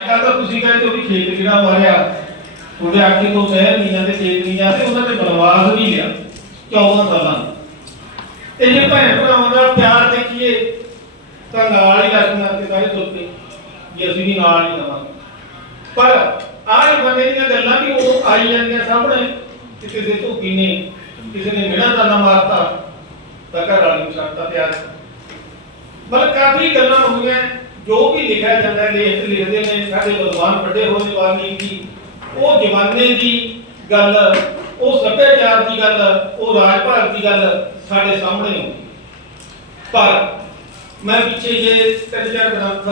ਗੱਲ ਤੁਸੀਂ ਕਹਿੰਦੇ ਹੋ ਖੇਤ ਕਿਹੜਾ ਮਾਰਿਆ ਤੁਹਾਡੇ ਆਖੇ ਤੋਂ ਸ਼ਹਿਰ ਨਹੀਂ ਜਾਂਦੇ, ਖੇਤ ਨਹੀਂ ਜਾਂਦੇ ਉਹਨਾਂ ਨੇ ਬਨਵਾਸ ਵੀ ਲਿਆ 14 ਸਾਲਾਂ ਤੇ ਜੇ ਭੈਣ ਭਰਾਵਾਂ ਦਾ ਪਿਆਰ ਦੇਖੀਏ, ਤਾਂ ਨਾਲ ਹੀ ਲੱਗਣਾ ਤੇ ਸਾਰੇ ਤੁਰ ਪਏ ਅਸੀਂ ਵੀ ਨਾਲ ਹੀ ਰਵਾਂਗੇ ਪਰ ਆਹ ਬੰਦੇ ਦੀਆਂ ਗੱਲਾਂ ਵੀ ਉਹ ਆਈ ਜਾਂਦੀਆਂ ਸਾਹਮਣੇ, ਕਿ ਕਿਸੇ ਤੋਂ ਕਿਨੇ ਕਿਸੇ ਨੇ ਮਿਹਨਤ ਦਾ ਮਾਰਤਾ, ਤਾਂ ਘਰ ਵਾਲੀ ਨੂੰ ਛੱਡਤਾ ਪਿਆਰ ਬਲ ਕਾਫੀ ਗੱਲਾਂ ਹੋਈਆਂ ਜੋ ਵੀ ਲਿਖਿਆ ਜਾਂਦਾ ਲੇਖ ਲਿਖਦੇ ਨੇ, ਸਾਡੇ ਵਿਦਵਾਨ ਵੱਡੇ ਹੋਏ ਵਾਲਮੀਕੀ ਉਹ ਜਮਾਨੇ ਦੀ ਗੱਲ, ਉਹ ਸੱਭਿਆਚਾਰ ਦੀ ਗੱਲ, ਉਹ ਰਾਜ ਭਾਗ ਦੀ ਗੱਲ ਸਾਡੇ ਸਾਹਮਣੇ ਆਉਂਦੀ ਪਰ ਮੈਂ ਪਿੱਛੇ ਜੇ ਤਿੰਨ ਚਾਰ ਗ੍ਰੰਥ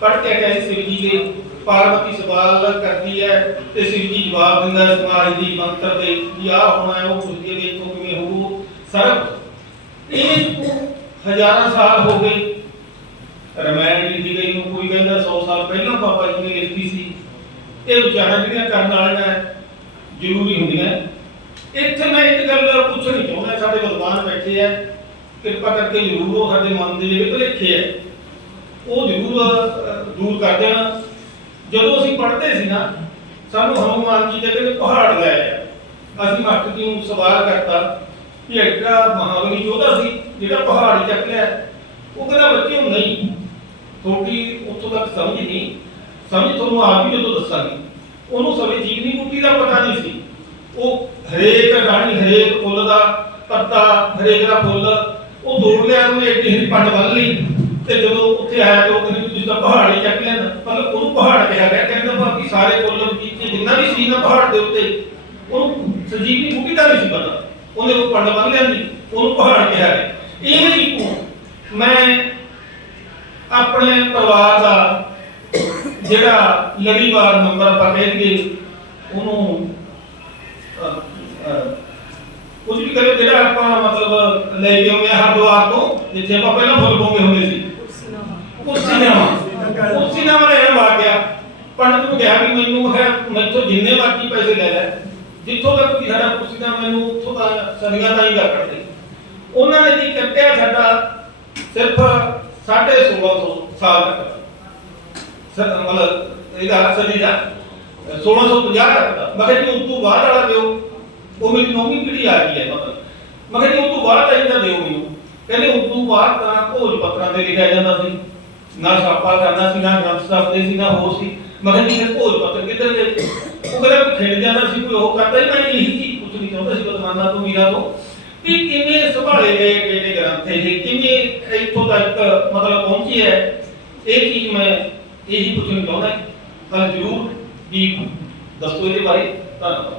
ਪੜ੍ਹ ਕੇ ਆਇਆ ਸਿਵ ਜੀ ਦੇ ਪਾਰਵਤੀ ਸਵਾਲ ਕਰਦੀ ਹੈ ਤੇ ਸਿਵ ਜੀ ਜਵਾਬ ਦਿੰਦਾ ਸਮਾਜ ਦੀ ਮੰਤਰ ਦੇ ਵੀ ਆਹ ਹੋਣਾ ਹੈ, ਉਹ ਪੁੱਛਦੀ ਹੈ ਦੇਖੋ ਕਿਵੇਂ ਹੋਊ? ਸਰਬ, ਇਹ ਹਜ਼ਾਰਾਂ ਸਾਲ ਹੋ ਗਏ ਰਮਾਇਣ ਲਿਖੀ ਗਈ ਨੂੰ ਕੋਈ ਕਹਿੰਦਾ 100 ਸਾਲ ਪਹਿਲਾਂ ਬਾਬਾ ਜੀ ਨੇ ਲਿਖੀ ਸੀ। ਇਹ ਵਿਚਾਰਾਂ ਜਿਹੜੀਆਂ ਕਰਨ ਵਾਲੀਆਂ ਜ਼ਰੂਰੀ ਹੁੰਦੀਆਂ ਇੱਥੇ ਮੈਂ ਇੱਕ ਗੱਲ ਪੁੱਛਣੀ ਚਾਹੁੰਦਾ, ਸਾਡੇ ਵਿਦਵਾਨ ਬੈਠੇ ਆ। ਕਿਰਪਾ ਕਰਕੇ ਜ਼ਰੂਰ ਉਹ ਸਾਡੇ ਮਨ ਦੇ ਜਿਹੜੇ ਭੁਲੇਖੇ ਆ, ਉਹ ਜ਼ਰੂਰ ਦੂਰ ਕਰ ਦੇਣਾ। ਜਦੋਂ ਅਸੀਂ ਪੜ੍ਹਦੇ ਸੀ ਨਾ, ਸਾਨੂੰ ਹਨੂਮਾਨ ਜੀ ਦੇ ਕਹਿੰਦੇ ਪਹਾੜ ਲੈ ਅਸੀਂ ਮਾਸਟਰ ਜੀ ਨੂੰ ਸਵਾਲ ਕਰਤਾ ਕਿ ਐਡਾ ਮਹਾਬਲੀ ਯੋਧਾ ਸੀ, ਜਿਹੜਾ ਪਹਾੜ ਹੀ ਚੱਕ ਲਿਆ, ਉਹ ਕਹਿੰਦਾ ਬੱਚਿਓ ਨਹੀਂ। ਤੁਹਾਡੀ ਉੱਥੋਂ ਤੱਕ ਸਮਝ ਨਹੀਂ, ਸਮਝ ਤੁਹਾਨੂੰ ਆਪ ਹੀ ਜਦੋਂ ਦੱਸਾਂਗੇ। ਉਹਨੂੰ ਸਵੇ ਜੀਵਨੀ ਬੂਟੀ ਦਾ ਪਤਾ ਨਹੀਂ ਸੀ। ਉਹ ਹਰੇਕ ਰਾਣੀ, ਹਰੇਕ ਫੁੱਲ ਦਾ ਪੱਤਾ, ਹਰੇਕ ਦਾ ਫੁੱਲ, ਉਹ ਤੋੜ ਲਿਆ ਉਹਨੇ ਏਡੀ ਏਡੀ ਪੱਟ ਬੰਨ ਲਈ। ਤੇ ਜਦੋਂ ਉੱਥੇ ਆਇਆ ਤੇ ਉਹ ਕਹਿੰਦੇ ਤੁਸੀਂ ਤਾਂ ਪਹਾੜ ਹੀ ਚੱਕ ਲਿਆ ਮਤਲਬ ਉਹਨੂੰ ਪਹਾੜ ਕਿਹਾ ਗਿਆ। ਕਹਿੰਦਾ ਬਾਕੀ ਸਾਰੇ ਫੁੱਲ ਕੀਤੇ, ਜਿੰਨਾ ਵੀ ਸੀ ਨਾ ਪਹਾੜ ਦੇ ਉੱਤੇ, ਉਹਨੂੰ ਸਜੀਵਨੀ ਬੂਟੀ ਦਾ ਨਹੀਂ ਸੀ ਪਤਾ। ਉਹਨੇ ਉਹ ਪੱਟ ਬੰਨ ਲਿਆਂਦੀ, ਉਹਨੂੰ ਪਹਾੜ ਕਿਹਾ ਗਿਆ। ਇਹ ਹੀ ਮੈਂ ਆਪਣੇ ਪਰਿਵਾਰ ਦਾ ਜਿਹੜਾ ਲੜੀਵਾਰ ਨੰਬਰ ਆਪਾਂ ਕਹਿੰਦੇ ਉਹਨੂੰ ਕੁਝ ਵੀ ਕਰੇ ਜਿਹੜਾ ਆਪਾਂ ਮਤਲਬ ਲੈ ਕੇ ਆਉਂਦੇ ਹਾਂ ਹਰਦੁਆਰ ਤੋਂ, ਜਿੱਥੇ ਆਪਾਂ ਪਹਿਲਾਂ ਫੁੱਲ ਪਾਉਂਦੇ ਹੁੰਦੇ ਸੀ। ਕੁਰਸੀ ਨਾਮਾ ਕੁਰਸੀ ਨਾਮਾ ਲੈਣ ਲੱਗ ਗਿਆ ਪੰਡਤ ਨੂੰ ਕਿਹਾ ਵੀ ਮੈਨੂੰ ਹੈ, ਮੈਥੋਂ ਜਿੰਨੇ ਮਰਜ਼ੀ ਪੈਸੇ ਲੈ ਲੈ। ਜਿੱਥੋਂ ਤੱਕ ਵੀ ਸਾਡਾ ਕੁਰਸੀ ਦਾ ਮੈਨੂੰ ਉੱਥੋਂ ਦਾ ਸਰੀਆ ਤਾਂ ਹੀ ਕਰ ਕਰਦੇ ਉਹਨਾਂ ਨੇ ਕੀ ਕੱਟਿਆ, ਸਾਡਾ ਸਿਰਫ 1650 ਸਾਲ ਤੱਕ ਸਰ, ਮਤਲਬ ਇਹਦਾ ਸਦੀ ਦਾ 1650 ਤੱਕ ਦਾ। ਮੈਂ ਕਿਹਾ ਜੀ, ਉਸ ਤੋਂ ਬਾਅਦ ਵਾਲਾ ਦਿਓ। ਉਹ ਮੇਰੀ ਨੌਵੀਂ ਪੀੜ੍ਹੀ ਆ ਗਈ ਹੈ, ਮਤਲਬ। ਮੈਂ ਕਿਹਾ ਜੀ, ਉਸ ਤੋਂ ਬਾਅਦ ਚਾਹੀਦਾ ਦਿਓ ਮੈਨੂੰ। ਕਹਿੰਦੇ ਉਸ ਤੋਂ ਬਾਅਦ ਤਾਂ ਭੋਜ ਪੱਤਰਾਂ ਤੇ ਲਿਖਿਆ ਜਾਂਦਾ ਸੀ। ਨਾ ਛਾਪਾ ਕਰਨਾ ਸੀ, ਨਾ ਗ੍ਰੰਥ ਸਾਹਿਬ ਦੇ ਸੀ, ਨਾ ਹੋਰ ਸੀ। ਮੈਂ ਕਿਹਾ ਜੀ ਫਿਰ ਭੋਜ ਪੱਤਰ ਕਿੱਧਰ ਗਏ ਉਹ ਕਹਿੰਦਾ ਕੋਈ ਖੇਡ ਜਾਂਦਾ ਸੀ, ਕੋਈ ਉਹ ਕਰਦਾ ਹੀ ਮੈਂ ਇਹੀ ਚੀਜ਼ ਪੁੱਛਣੀ ਚਾਹੁੰਦਾ ਸੀ ਬਦਮਾਨਾ ਤੋਂ, ਮੀਰਾ ਤੋਂ। ਕਿ ਕਿਵੇਂ ਸੰਭਾਲੇ ਗਏ ਕਿਹੜੇ ਗ੍ਰੰਥ ਇਹ? ਕਿਵੇਂ ਇੱਥੋਂ ਤੱਕ ਮਤਲਬ ਪਹੁੰਚੀ ਹੈ? ਇਹ ਚੀਜ਼ ਮੈਂ ਇਹੀ ਪੁੱਛਣਾ ਚਾਹੁੰਦਾ ਹਾਂ। ਜ਼ਰੂਰ ਵੀ ਦੱਸੋ ਇਹਦੇ ਬਾਰੇ। ਧੰਨਵਾਦ।